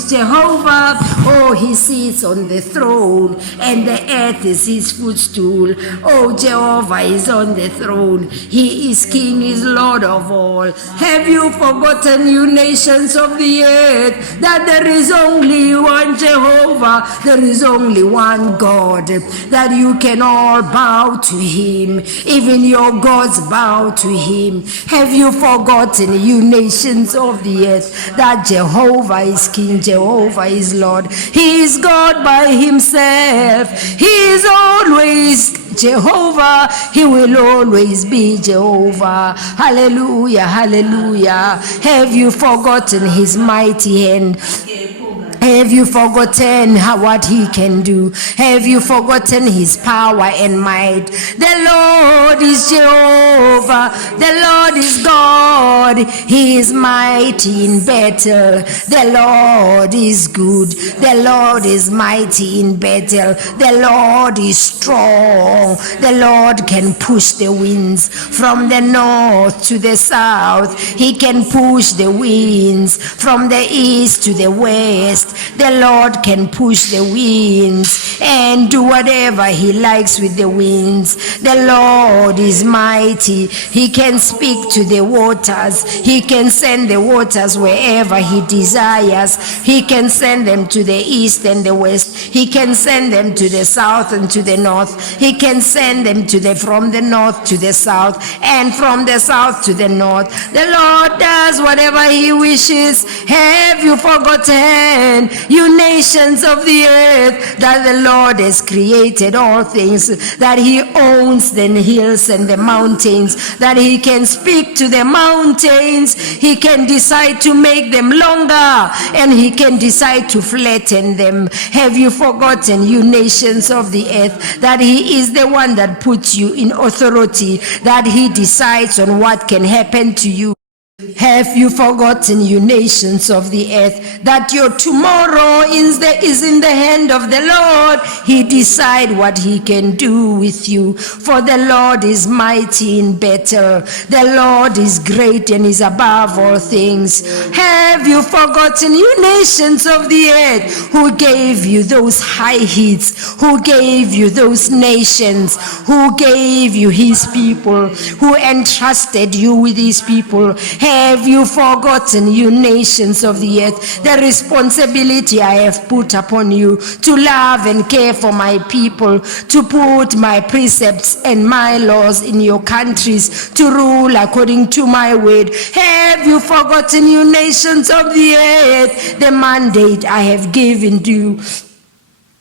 is Jehovah. Oh, he sits on the throne, and the earth is his footstool. Oh, Jehovah is on the throne. He is King, is Lord of all. Have you forgotten, you nations of the earth, that there is only one Jehovah, there is only one God, that you can all bow to him, even your gods bow to him? Have you forgotten, you nations of the earth, that Jehovah is King, Jehovah is Lord? He is God by himself. He is always Jehovah. He will always be Jehovah. Hallelujah, hallelujah. Have you forgotten his mighty hand? Have you forgotten what he can do? Have you forgotten his power and might? The Lord is Jehovah. The Lord is God. He is mighty in battle. The Lord is good. The Lord is mighty in battle. The Lord is strong. The Lord can push the winds from the north to the south. He can push the winds from the east to the west. The Lord can push the winds and do whatever he likes with the winds. The Lord is mighty. He can speak to the waters. He can send the waters wherever he desires. He can send them to the east and the west. He can send them to the south and to the north. He can send them from the north to the south and from the south to the north. The Lord does whatever he wishes. Have you forgotten, you nations of the earth, that the Lord has created all things, that he owns the hills and the mountains, that he can speak to the mountains, he can decide to make them longer, and he can decide to flatten them? Have you forgotten, you nations of the earth, that he is the one that puts you in authority, that he decides on what can happen to you? Have you forgotten, you nations of the earth, that your tomorrow is in the hand of the Lord? He decides what he can do with you. For the Lord is mighty in battle. The Lord is great and is above all things. Have you forgotten, you nations of the earth, who gave you those high hits, who gave you those nations, who gave you his people, who entrusted you with his people? Have you forgotten, you nations of the earth, the responsibility I have put upon you to love and care for my people, to put my precepts and my laws in your countries, to rule according to my word? Have you forgotten, you nations of the earth, the mandate I have given you?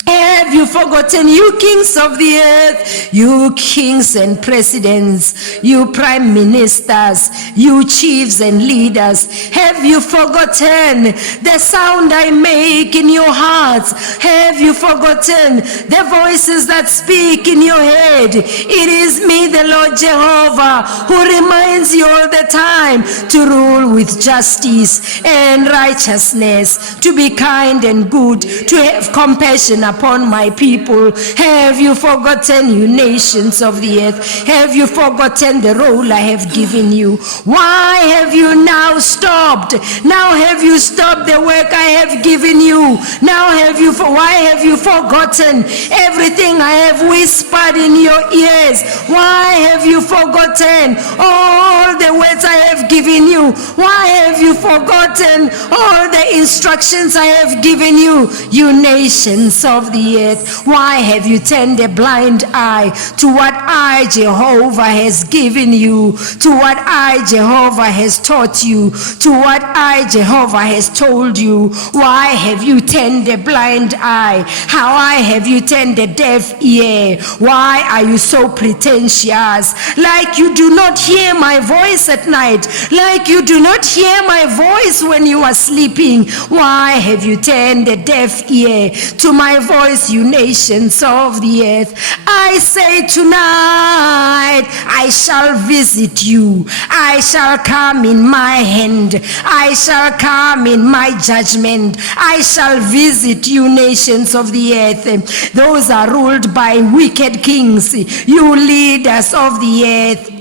Have you forgotten, you kings of the earth, you kings and presidents, you prime ministers, you chiefs and leaders? Have you forgotten the sound I make in your hearts? Have you forgotten the voices that speak in your head? It is me, the Lord Jehovah, who reminds you all the time to rule with justice and righteousness, to be kind and good, to have compassion upon my people. Have you forgotten, you nations of the earth? Have you forgotten the role I have given you? Why have you now stopped? Now have you stopped the work I have given you? Why have you forgotten everything I have whispered in your ears? Why have you forgotten all the words I have given you? Why have you forgotten all the instructions I have given you, you nations of the earth? Why have you turned a blind eye to what I, Jehovah, has given you, to what I, Jehovah, has taught you, to what I, Jehovah, has told you? Why have you turned a blind eye? Why have you turned a deaf ear? Why are you so pretentious? Like you do not hear my voice at night, like you do not hear my voice when you are sleeping. Why have you turned a deaf ear to my voice, you nations of the earth? I say tonight, I shall visit you. I shall come in my hand. I shall come in my judgment. I shall visit you, nations of the earth. Those are ruled by wicked kings, you leaders of the earth.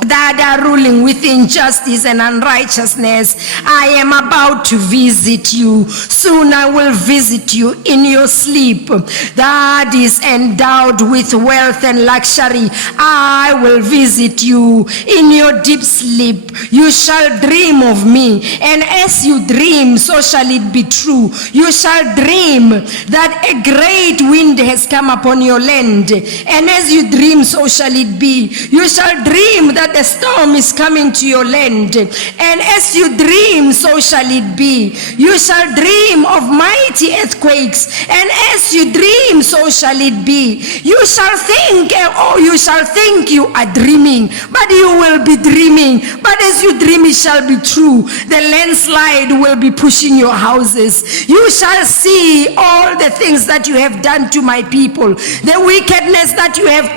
that are ruling with injustice and unrighteousness. I am about to visit you. Soon I will visit you in your sleep. That is endowed with wealth and luxury. I will visit you in your deep sleep. You shall dream of me, and as you dream, so shall it be true. You shall dream that a great wind has come upon your land, and as you dream, so shall it be. You shall dream that the storm is coming to your land, and as you dream, so shall it be. You shall dream of mighty earthquakes, and as you dream, so shall it be. You shall think, you shall think you are dreaming, but you will be dreaming. But as you dream, it shall be true. The landslide will be pushing your houses. You shall see all the things that you have done to my people. The wickedness that you have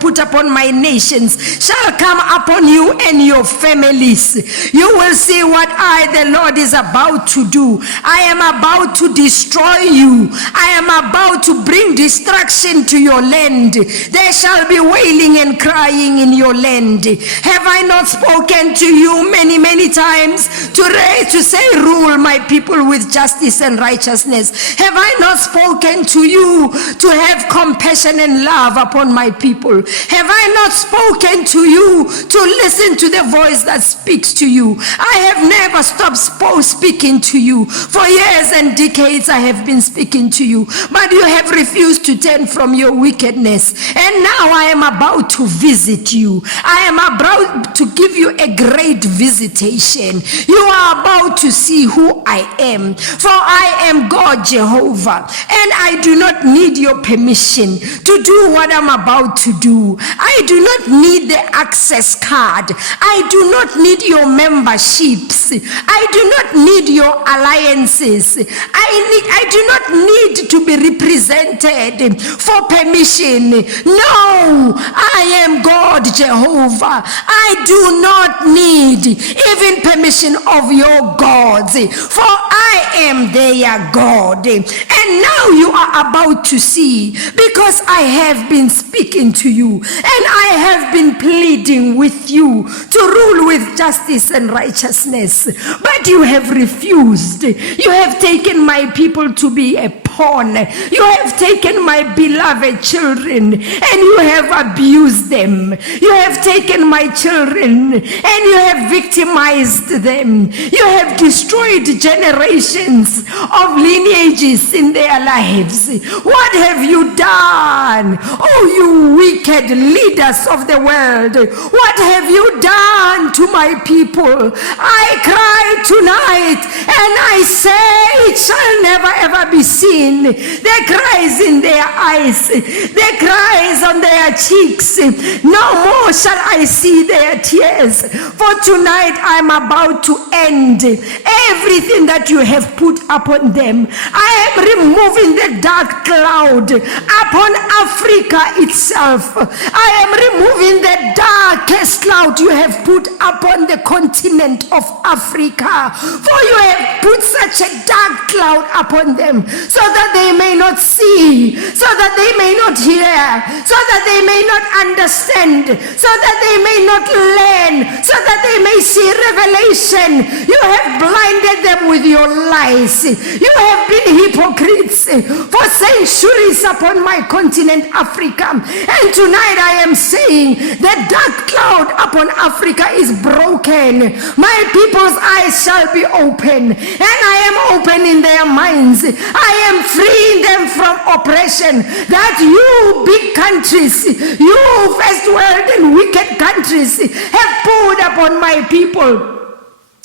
put upon my nations shall come upon you and your families. You will see what I, the Lord, is about to do. I am about to destroy you. I am about to bring destruction to your land. There shall be wailing and crying in your land. Have I not spoken to you many times to say, rule my people with justice and righteousness? Have I not spoken to you to have compassion and love upon my people? Have I not spoken to you to listen to the voice that speaks to you? I have never stopped speaking to you. For years and decades I have been speaking to you, but you have refused to turn from your wickedness. And now I am about to visit you. I am about to give you a great visitation. You are about to see who I am. For I am God Jehovah, and I do not need your permission to do what I'm about to do. I do not need the access card. I do not need your memberships. I do not need your alliances. I do not need to be represented for permission. No, I am God Jehovah. I do not need even permission of your gods, for I am their God. And now you are about to see, because I have been speaking to you and I have been pleading with you to rule with justice and righteousness, but you have refused. You have taken my people to be a pawn. You have taken my beloved children and you have abused them. You have taken my children and you have victimized them. You have destroyed generations of lineages in their lives. What have you done? Oh, you wicked leaders of the world, what have you done to my people? I cry tonight and I say it shall never ever be seen. The cries in their eyes, the cries on their cheeks, no more shall I see their tears. For tonight I'm about to end everything that you have put upon them. I am removing the dark cloud upon Africa itself. I am removing the darkest cloud you have put upon the continent of Africa. For you have put such a dark cloud upon them, so that they may not see, so that they may not hear, so that they may not understand, so that they may not learn, so that they may see revelation. You have blinded them with your lies. You have been hypocrites for centuries upon my continent, Africa. And tonight I am saying the dark cloud upon Africa is broken. My people's eyes shall be open, and I am opening their minds. I am freeing them from oppression that you big countries, you first world and wicked countries have put upon my people.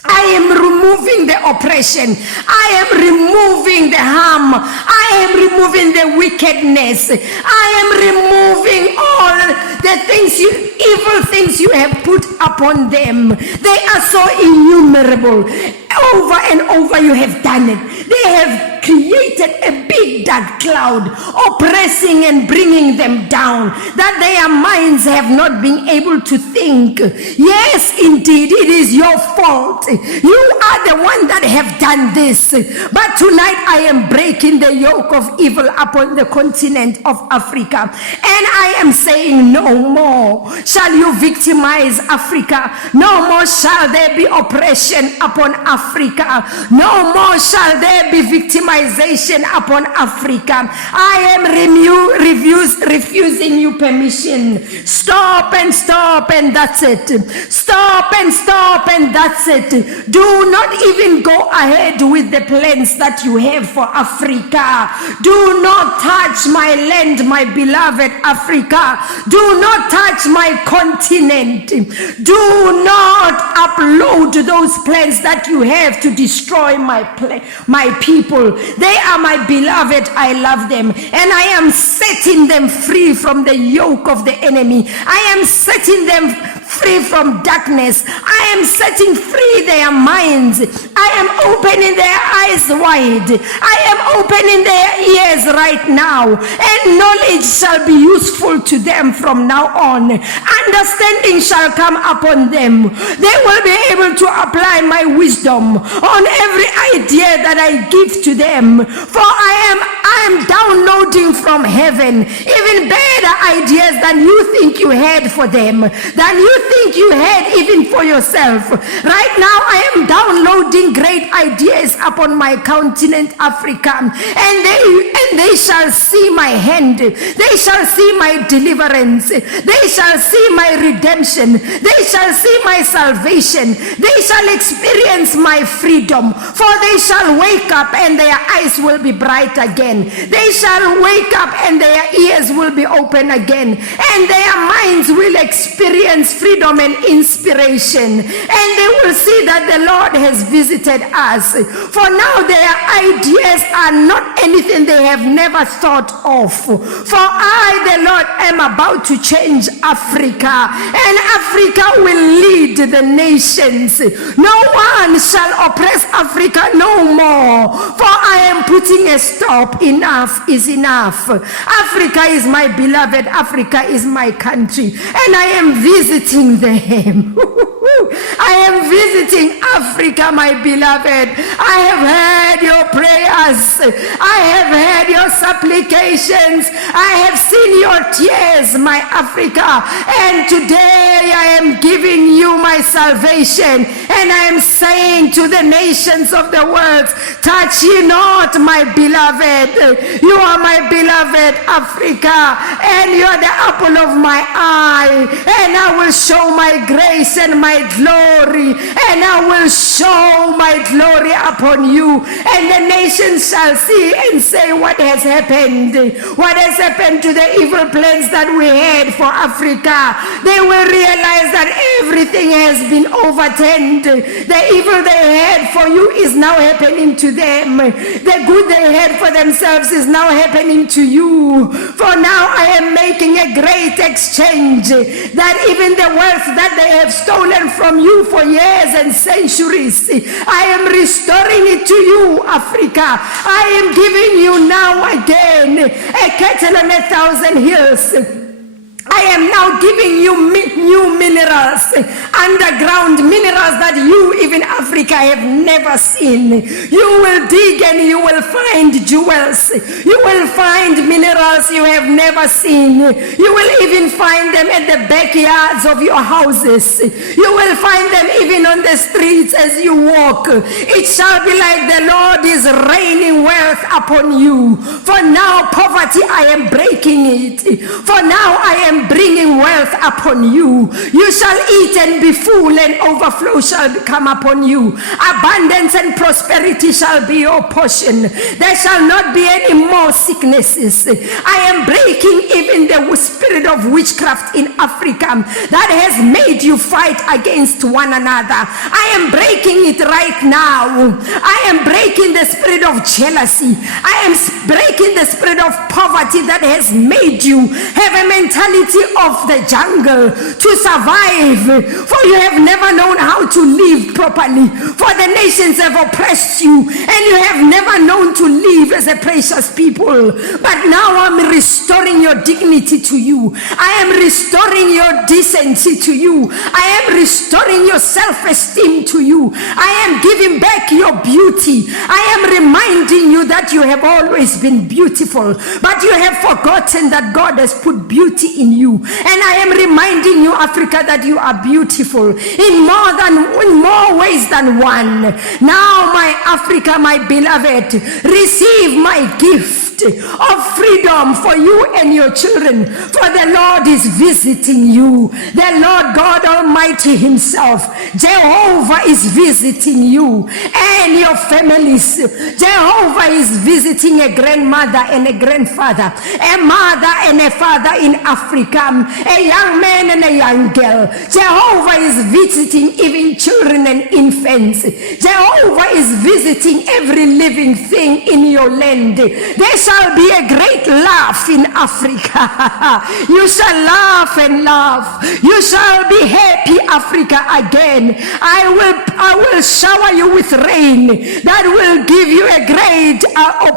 I am removing the oppression. I am removing the harm. I am removing the wickedness. I am removing all the things, evil things you have put upon them. They are so innumerable. Over and over you have done it. They have created a big dark cloud, oppressing and bringing them down, that their minds have not been able to think. Yes, indeed, it is your fault. You are the one that have done this. But tonight I am breaking the yoke of evil upon the continent of Africa. And I am saying, no more shall you victimize Africa. No more shall there be oppression upon Africa. No more shall there be victimization upon Africa. I am refusing you permission. Stop and that's it. Stop and that's it. Do not even go ahead with the plans that you have for Africa. Do not touch my land, my beloved Africa. Do not touch my continent. Do not upload those plans that you have to destroy my people. They are my beloved. I love them, and I am setting them free from the yoke of the enemy. I am setting them free from darkness. I am setting free their minds. I am opening their eyes wide. I am opening their ears right now, and knowledge shall be useful to them from now on. Understanding shall come upon them. They will be able to apply my wisdom on every idea that I give to them. For I am downloading from heaven even better ideas than you think you had for them, than you think you had even for yourself. Right now I am downloading great ideas upon my continent Africa, and they shall see my hand. They shall see my deliverance. They shall see my redemption. They shall see my salvation. They shall experience my freedom, for they shall wake up and their eyes will be bright again. They shall wake up and their ears will be open again, and their minds will experience freedom and inspiration, and they will see that the Lord has visited us. For now their ideas are not anything they have never thought of. For I, the Lord, am about to change Africa, and Africa will lead the nations. No one shall oppress Africa no more, for I am putting a stop. Enough is enough. Africa is my beloved. Africa is my country, and I am visiting them. I am visiting Africa, my beloved. I have heard your prayers. I have heard your supplications. I have seen your tears, my Africa. And today I am giving you my salvation. And I am saying to the nations of the world, touch ye not, my beloved. You are my beloved Africa, and you are the apple of my eye. And I will show my grace and my glory, and I will show my glory upon you, and the nations shall see and say, what has happened? What has happened to the evil plans that we had for Africa? They will realize that everything has been overturned. The evil they had for you is now happening to them. The good they had for themselves is now happening to you. For now I am making a great exchange, that even the wealth that they have stolen from you for years and centuries, I am restoring it to you, Africa. I am giving you now again a cattle on 1,000 hills. I am now giving you new minerals, underground minerals that you, even Africa, have never seen. You will dig and you will find jewels. You will find minerals you have never seen. You will even find them at the backyards of your houses. You will find them even on the streets as you walk. It shall be like the Lord is raining wealth upon you. For now, poverty, I am breaking it. For now, I am bringing wealth upon you. You shall eat and be full, and overflow shall come upon you. Abundance and prosperity shall be your portion. There shall not be any more sicknesses. I am breaking even the spirit of witchcraft in Africa that has made you fight against one another. I am breaking it right now. I am breaking the spirit of jealousy. I am breaking the spirit of poverty that has made you have a mentality of the jungle to survive, for you have never known how to live properly, for For the nations have oppressed you, and you have never known to live as a precious people. But now I'm restoring your dignity to you. I am restoring your decency to you. I am restoring your self-esteem to you. I am giving back your beauty. I am reminding you that you have always been beautiful, but you have forgotten that God has put beauty in you. And I am reminding you, Africa, that you are beautiful in more ways than one. Now, my Africa, my beloved, receive my gift of freedom for you and your children, for the Lord is visiting you. The Lord God Almighty himself, Jehovah, is visiting you and your families. Jehovah is visiting a grandmother and a grandfather, a mother and a father in Africa, a young man and a young girl. Jehovah is visiting even children and infants. Jehovah is visiting every living thing in your land. There shall be a great laugh in Africa. You shall laugh and laugh. You shall be happy, Africa, again. I will shower you with rain that will give you a great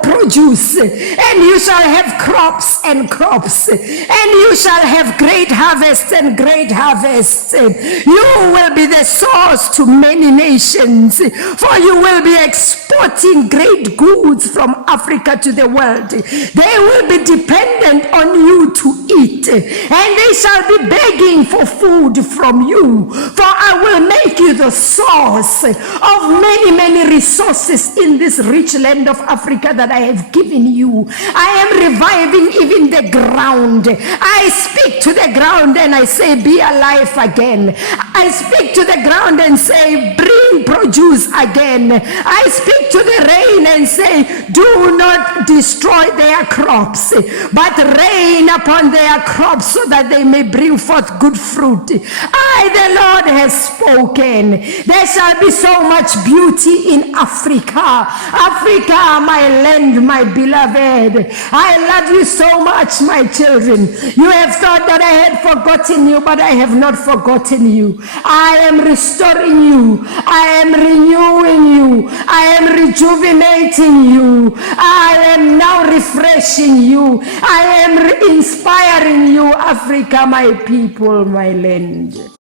produce, and you shall have crops and crops, and you shall have great harvests and great harvests. You will be the source to many nations, for you will be exporting great goods from Africa to the world. They will be dependent on you to eat, and they shall be begging for food from you, for I will make you the source of many, many resources in this rich land of Africa that I have given you. I am reviving even the ground. I speak to the ground and I say, be alive again. I speak to the ground and say, bring produce again. I speak to the rain and say, do not destroy their crops, but rain upon their crops so that they may bring forth good fruit. I, the Lord, has spoken. There shall be so much beauty in Africa. Africa, my land, my beloved. I love you so much, my children. You have thought that I had forgotten you, but I have not forgotten you. I am restoring you. I am renewing you. I am rejuvenating you. I am now refreshing you. I am inspiring you, Africa, my people, my land.